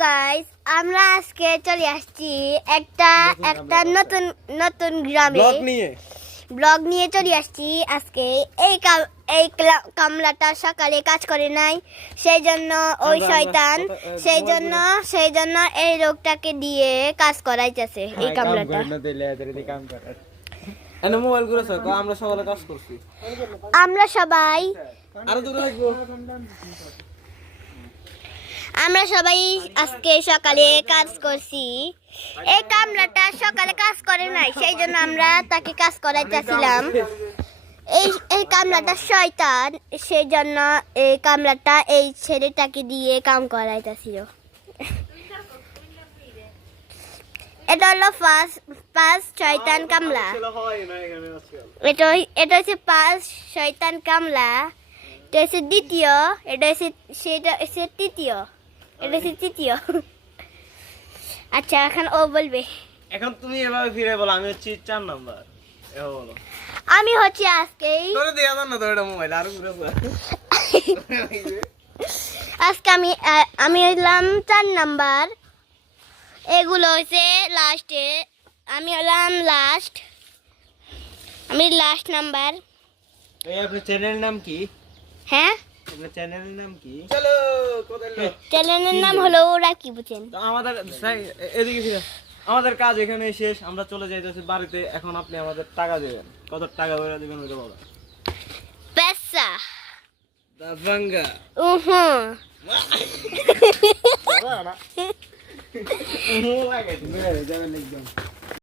Guys, আমরা আজকে চলে আসছি একটা নতুন নতুন গ্রামে ব্লগ নিয়ে চলে আসছি আজকে। এই কামলাটা সকালে কাজ করে নাই, সেই জন্য ওই শয়তান সেই জন্য এই লোকটাকে দিয়ে কাজ করাইতেছে। এই কামলাটা আমরা সবাই আজকে সকালে কাজ করছি। এই কামলাটা সকালে কাজ করে নাই, সেই জন্য আমরা তাকে কাজ করাইতেছিলাম। এই কামলাটা শয়তান, সেই জন্য এই কামলাটা এই ছেলেটাকে দিয়ে কাম করাইতেছিল। এটা হলো ফার্স্ট শয়তান কামলা। এটা হচ্ছে ফার্স্ট শয়তান কামলা। এটা হচ্ছে দ্বিতীয়, এটা হচ্ছে তৃতীয়, এটা হচ্ছে তৃতীয়। আচ্ছা, এখন ও বলবে। এখন তুমি এভাবে ফিরে বলো, আমি হচ্ছি 4 নাম্বার। এভাবে বলো। আমি হচ্ছে আজকেই তোরে দিয়া দাও না, তোর এটা মোবাইল আর ঘুরে পড়া। আজকে আমি হইলাম 4 নাম্বার। এগুলো হচ্ছে লাস্টে, আমি হলাম লাস্ট, আমি লাস্ট নাম্বার। এই আপনার চ্যানেলের নাম কি? হ্যাঁ, আপনার চ্যানেলের নাম কি? চলো চ্যানেলের নাম হলো ওরা কি বুঝেন। তো আমাদের এদিকে ফিরে, আমাদের কাজ এখানে শেষ, আমরা চলে যাইতেছি বাড়িতে। এখন আপনি আমাদের টাকা দেবেন। কত টাকা করে দিবেন ওইটা বলো। পেসা দা ভাঙ্গা উহু লাগে তুমি যাবেন একদম।